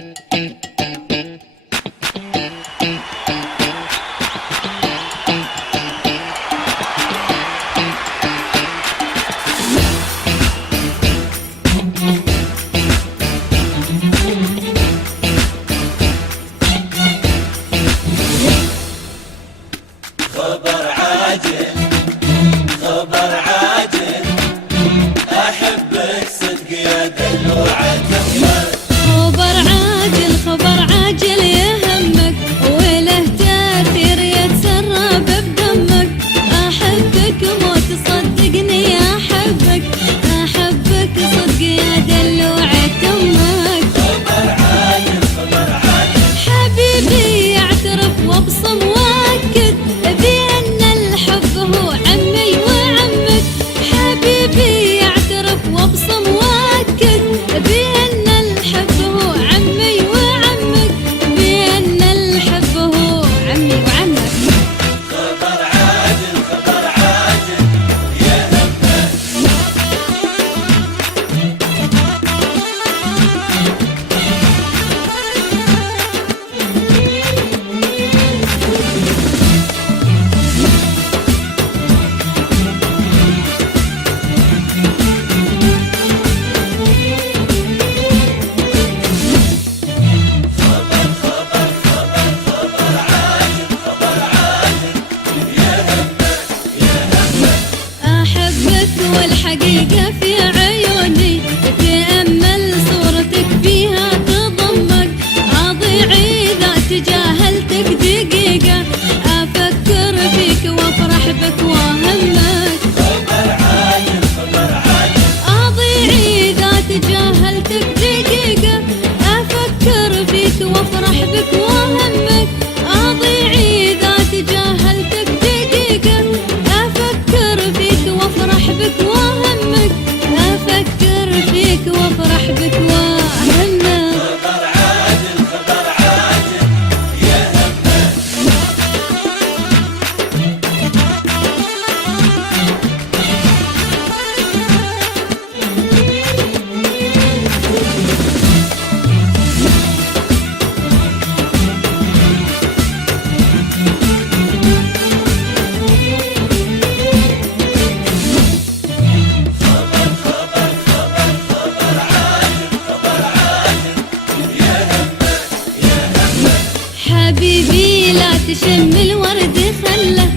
خبر عاجل خبر عاجل، أحبك صدق يا دلوعة أمك. خبر عاجل خبر عاجل يهمك، وله تأثير يتسرب بدمك. أحبك موت صدقني أحبك، أحبك صدق يا دلوعة أمك. خبر عاجل خبر عاجل، حبيبي يعترف وابصم واكد بأن الحب هو عمي وعمك. حبيبي يعترف وابصم واكد بأن الحب هو عمي وعمك، بأن الحب هو عمي وعمك. خبر عاجل خبر عاجل يهمك. أحبك والحقيقة في عيوني، تأمل صورتك فيها تضمك. أضيع إذا تجاهلتك دقيقة، أفكر فيك وأفرح بك وأهمك. خبر عاجل خبر عاجل، أضيع إذا تجاهلتك دقيقة، أفكر فيك وأفرح بك وأهمك. أضيع إذا تجاهلتك دقيقة، أفكر فيك وأفرح بك وأهمك. أفكر فيك وأفرح بك وأهمك. خبر عاجل خبر عاجل يهمك. حبيبي لا تشم الورد خله،